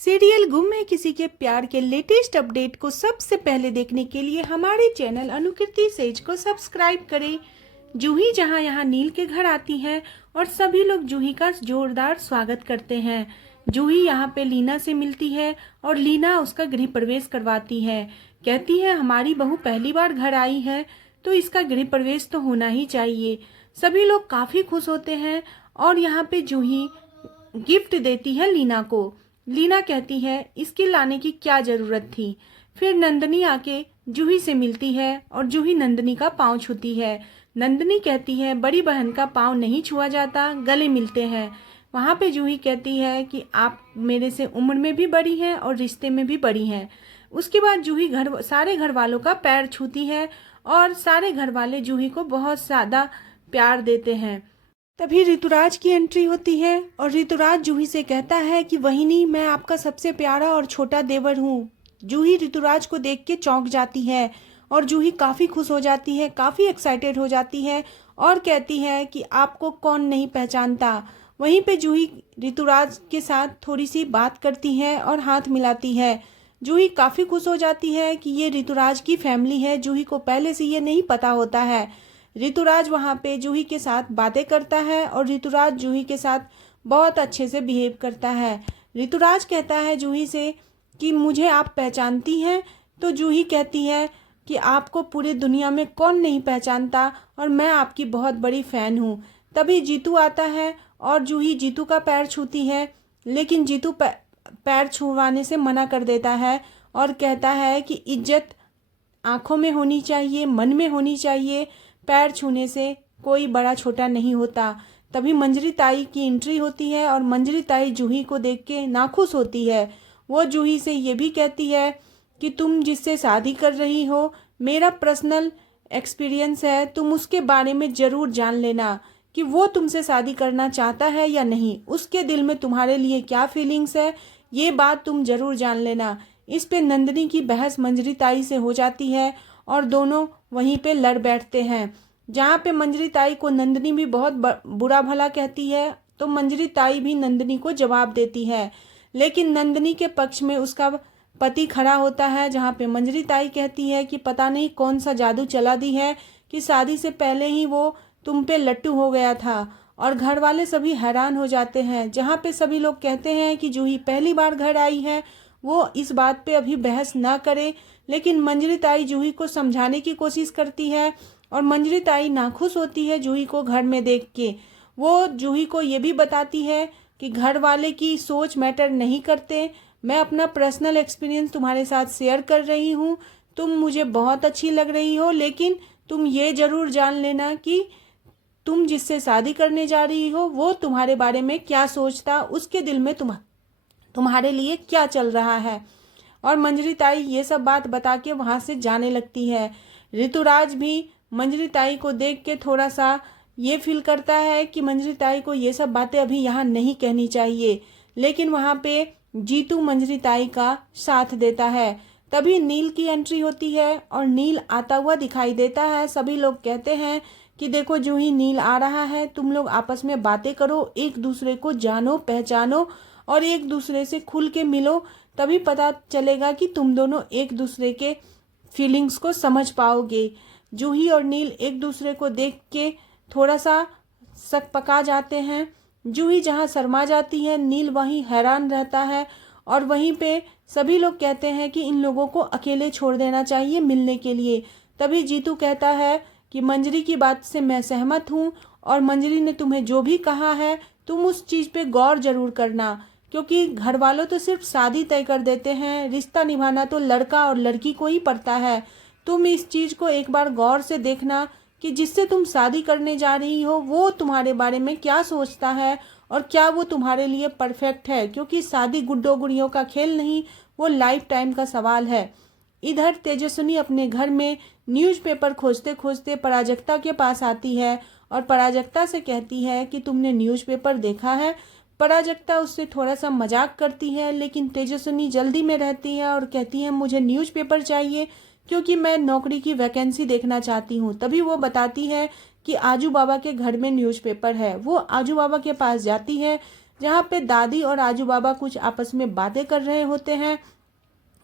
Serial गुम है किसी के प्यार के लेटेस्ट अपडेट को सबसे पहले देखने के लिए हमारे चैनल अनुकृति सेज को सब्सक्राइब करें। जूही जहां यहां नील के घर आती है और सभी लोग जूही का जोरदार स्वागत करते हैं। जूही यहां पे लीना से मिलती है और लीना उसका गृह प्रवेश करवाती है। कहती है हमारी बहू पहली बार घर आई है तो इसका गृह प्रवेश तो होना ही चाहिए। सभी लोग काफ़ी खुश होते हैं और यहाँ पे जूही गिफ्ट देती है लीना को। लीना कहती है इसके लाने की क्या जरूरत थी। फिर नंदनी आके जूही से मिलती है और जूही नंदनी का पाँव छूती है। नंदनी कहती है बड़ी बहन का पाँव नहीं छुआ जाता, गले मिलते हैं। वहाँ पे जूही कहती है कि आप मेरे से उम्र में भी बड़ी हैं और रिश्ते में भी बड़ी हैं। उसके बाद जूही सारे घर वालों का पैर छूती है और सारे घर वाले जूही को बहुत ज़्यादा प्यार देते हैं। तभी ऋतुराज की एंट्री होती है और ऋतुराज जूही से कहता है कि वहिनी मैं आपका सबसे प्यारा और छोटा देवर हूँ। जूही ऋतुराज को देख के चौंक जाती है और जूही काफ़ी खुश हो जाती है, काफ़ी एक्साइटेड हो जाती है और कहती है कि आपको कौन नहीं पहचानता। वहीं पे जूही ऋतुराज के साथ थोड़ी सी बात करती है और हाथ मिलाती है। जूही काफ़ी खुश हो जाती है कि ये ऋतुराज की फैमिली है। जूही को पहले से ये नहीं पता होता है। ऋतुराज वहाँ पे जूही के साथ बातें करता है और ऋतुराज जूही के साथ बहुत अच्छे से बिहेव करता है। ऋतुराज कहता है जूही से कि मुझे आप पहचानती हैं। तो जूही कहती है कि आपको पूरी दुनिया में कौन नहीं पहचानता और मैं आपकी बहुत बड़ी फ़ैन हूँ। तभी जीतू आता है और जूही जीतू का पैर छूती है, लेकिन जीतू पैर छुवाने से मना कर देता है और कहता है कि इज्जत आँखों में होनी चाहिए, मन में होनी चाहिए। पैर छूने से कोई बड़ा छोटा नहीं होता। तभी मंजरी ताई की एंट्री होती है और मंजरी ताई जूही को देख के नाखुश होती है। वो जूही से ये भी कहती है कि तुम जिससे शादी कर रही हो मेरा पर्सनल एक्सपीरियंस है, तुम उसके बारे में ज़रूर जान लेना कि वो तुमसे शादी करना चाहता है या नहीं, उसके दिल में तुम्हारे लिए क्या फीलिंग्स है, ये बात तुम ज़रूर जान लेना। इस पे नंदनी की बहस मंजरी ताई से हो जाती है और दोनों वहीं पे लड़ बैठते हैं। जहाँ पे मंजरी ताई को नंदनी भी बहुत बुरा भला कहती है तो मंजरी ताई भी नंदनी को जवाब देती है, लेकिन नंदनी के पक्ष में उसका पति खड़ा होता है। जहाँ पे मंजरी ताई कहती है कि पता नहीं कौन सा जादू चला दी है कि शादी से पहले ही वो तुम पे लट्टू हो गया था। और घर वाले सभी हैरान हो जाते हैं। जहाँ पे सभी लोग कहते हैं कि जूही पहली बार घर आई है, वो इस बात पे अभी बहस ना करे, लेकिन मंजरी ताई जूही को समझाने की कोशिश करती है और मंजरी ताई नाखुश होती है जूही को घर में देख के। वो जूही को ये भी बताती है कि घर वाले की सोच मैटर नहीं करते, मैं अपना पर्सनल एक्सपीरियंस तुम्हारे साथ शेयर कर रही हूँ। तुम मुझे बहुत अच्छी लग रही हो, लेकिन तुम ये ज़रूर जान लेना कि तुम जिससे शादी करने जा रही हो वो तुम्हारे बारे में क्या सोचता, उसके दिल में तुम्हारे लिए क्या चल रहा है। और मंजरी ताई ये सब बात बता के वहाँ से जाने लगती है। ऋतुराज भी मंजरी ताई को देख के थोड़ा सा ये फील करता है कि मंजरी ताई को ये सब बातें अभी यहाँ नहीं कहनी चाहिए, लेकिन वहाँ पे जीतू मंजरी ताई का साथ देता है। तभी नील की एंट्री होती है और नील आता हुआ दिखाई देता है। सभी लोग कहते हैं कि देखो जूही नील आ रहा है, तुम लोग आपस में बातें करो, एक दूसरे को जानो पहचानो और एक दूसरे से खुल के मिलो, तभी पता चलेगा कि तुम दोनों एक दूसरे के फीलिंग्स को समझ पाओगे। जूही और नील एक दूसरे को देख के थोड़ा सा शक पका जाते हैं। जूही जहाँ शर्मा जाती है, नील वहीं हैरान रहता है और वहीं पे सभी लोग कहते हैं कि इन लोगों को अकेले छोड़ देना चाहिए मिलने के लिए। तभी जीतू कहता है कि मंजरी की बात से मैं सहमत हूँ और मंजरी ने तुम्हें जो भी कहा है तुम उस चीज़ पे गौर ज़रूर करना, क्योंकि घर वालों तो सिर्फ शादी तय कर देते हैं, रिश्ता निभाना तो लड़का और लड़की को ही पड़ता है। तुम इस चीज़ को एक बार गौर से देखना कि जिससे तुम शादी करने जा रही हो वो तुम्हारे बारे में क्या सोचता है और क्या वो तुम्हारे लिए परफेक्ट है, क्योंकि शादी गुड्डो गुड़ियों का खेल नहीं, वो लाइफ टाइम का सवाल है। इधर तेजस्विनी अपने घर में न्यूज़पेपर खोजते खोजते पराजक्ता के पास आती है और पराजक्ता से कहती है कि तुमने न्यूज़पेपर देखा है। पराजक्ता उससे थोड़ा सा मजाक करती है, लेकिन तेजस्विनी जल्दी में रहती है और कहती है मुझे न्यूज़पेपर चाहिए क्योंकि मैं नौकरी की वैकेंसी देखना चाहती हूँ। तभी वो बताती है कि आजू बाबा के घर में न्यूज़पेपर है। वो आजू बाबा के पास जाती है। जहाँ पे दादी और आजू बाबा कुछ आपस में बातें कर रहे होते हैं।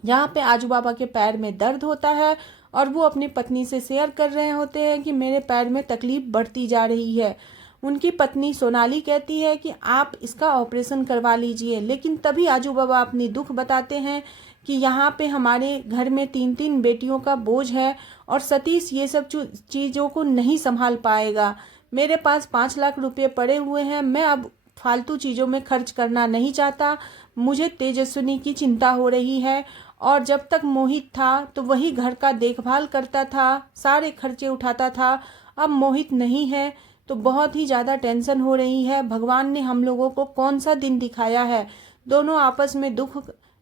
जहाँ पे आजू बाबा के पैर में दर्द होता है और वो अपनी पत्नी से शेयर कर रहे होते हैं कि मेरे पैर में तकलीफ बढ़ती जा रही है। उनकी पत्नी सोनाली कहती है कि आप इसका ऑपरेशन करवा लीजिए, लेकिन तभी आजू बाबा अपनी दुख बताते हैं कि यहाँ पे हमारे घर में 3 बेटियों का बोझ है और सतीश ये सब चीज़ों को नहीं संभाल पाएगा। मेरे पास 5 लाख रुपए पड़े हुए हैं, मैं अब फालतू चीज़ों में खर्च करना नहीं चाहता। मुझे तेजस्विनी की चिंता हो रही है और जब तक मोहित था तो वही घर का देखभाल करता था, सारे खर्चे उठाता था। अब मोहित नहीं है तो बहुत ही ज़्यादा टेंशन हो रही है। भगवान ने हम लोगों को कौन सा दिन दिखाया है। दोनों आपस में दुख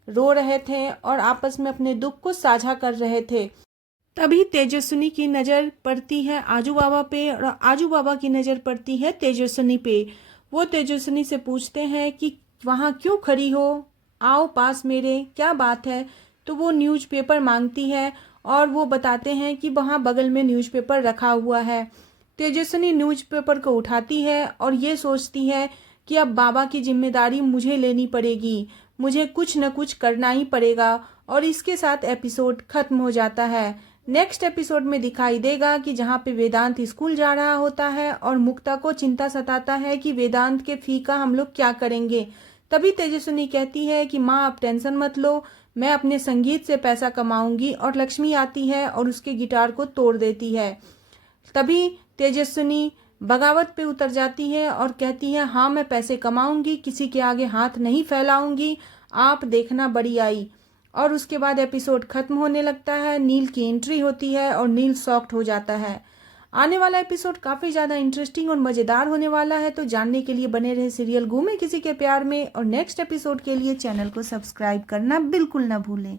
रो रहे थे और आपस में अपने दुख को साझा कर रहे थे। तभी तेजस्विनी की नज़र पड़ती है आजू बाबा पे और आजू बाबा की नज़र पड़ती है तेजस्विनी पे। वो तेजस्विनी से पूछते हैं कि वहाँ क्यों खड़ी हो, आओ पास मेरे, क्या बात है। तो वो न्यूज़पेपर मांगती है और वो बताते हैं कि वहाँ बगल में न्यूज़पेपर रखा हुआ है। तेजस्विनी न्यूज़पेपर को उठाती है और ये सोचती है कि अब बाबा की जिम्मेदारी मुझे लेनी पड़ेगी, मुझे कुछ न कुछ करना ही पड़ेगा। और इसके साथ एपिसोड खत्म हो जाता है। नेक्स्ट एपिसोड में दिखाई देगा कि जहाँ पे वेदांत स्कूल जा रहा होता है और मुक्ता को चिंता सताता है कि वेदांत के फी का हम लोग क्या करेंगे। तभी तेजस्विनी कहती है कि माँ आप टेंशन मत लो, मैं अपने संगीत से पैसा कमाऊंगी। और लक्ष्मी आती है और उसके गिटार को तोड़ देती है। तभी तेजस्विनी बगावत पे उतर जाती है और कहती है हाँ मैं पैसे कमाऊंगी, किसी के आगे हाथ नहीं फैलाऊंगी, आप देखना बड़ी आई। और उसके बाद एपिसोड खत्म होने लगता है। नील की एंट्री होती है और नील शॉक्ड हो जाता है। आने वाला एपिसोड काफ़ी ज़्यादा इंटरेस्टिंग और मज़ेदार होने वाला है, तो जानने के लिए बने रहे सीरियल गुम है किसी के प्यार में। और नेक्स्ट एपिसोड के लिए चैनल को सब्सक्राइब करना बिल्कुल ना भूलें।